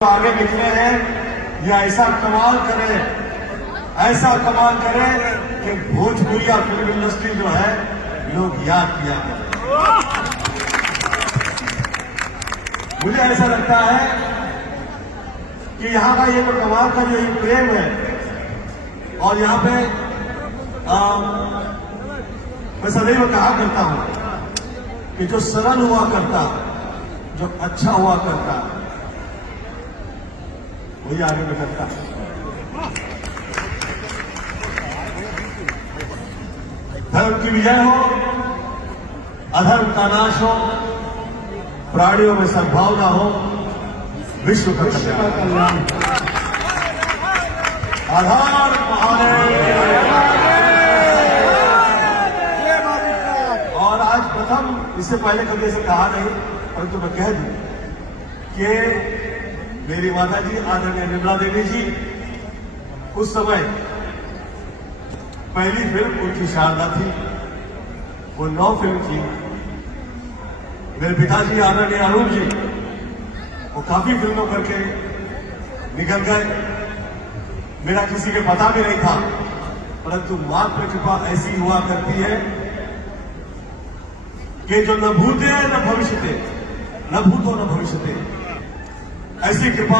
आगे निकले हैं, ये ऐसा कमाल करें कि भोजपुरिया फिल्म इंडस्ट्री जो है लोग याद किया करें। मुझे ऐसा लगता है कि यहाँ का ये जो कमाल का जो प्रेम है, और यहाँ पे मैं सदैव कहा करता हूं कि जो सरल हुआ करता, जो अच्छा हुआ करता, वही आगे निकलता। धर्म की विजय हो, अधर्म का नाश हो, प्राणियों में सद्भावना हो, विश्व का कल्याण। आधार और आज प्रथम, इससे पहले कभी ऐसे कहा नहीं, परंतु मैं कह दूं कि मेरी माता जी आदरणीय निर्मला देवी जी उस समय पहली फिल्म उनकी शारदा थी, वो 9 फिल्म थी। मेरे पिताजी आदरणीय अरुण जी वो काफी फिल्मों करके निकल गए, मेरा किसी के पता भी नहीं था, परंतु मात्र कृपा ऐसी हुआ करती है कि जो न भूते न भविष्यते, न भूतो न भविष्यते, ऐसी कृपा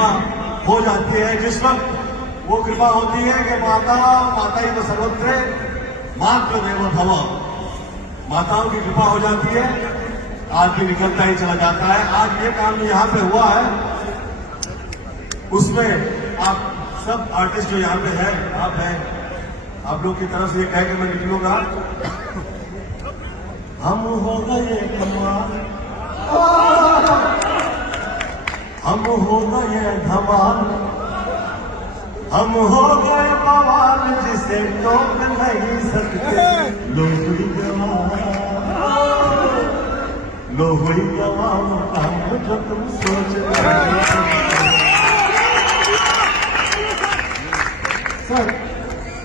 हो जाती है जिस वक्त वो कृपा होती है कि माता ही तो सर्वत्र मात्र देव भव, माताओं की कृपा हो जाती है, आदमी निकलता ही चला जाता है। आज ये काम यहाँ पे हुआ है, उसमें आप सब आर्टिस्ट जो यहाँ पे है, आप हैं, आप लोग की तरफ से ये कह के मैं निकलूंगा, हम हो गए कमाल, हम हो गए धमाल, हम हो गए बवाल, जिसे टोक नहीं सकते लोग गवाह, लो हुई गवाह काम जो तुम सोच रहे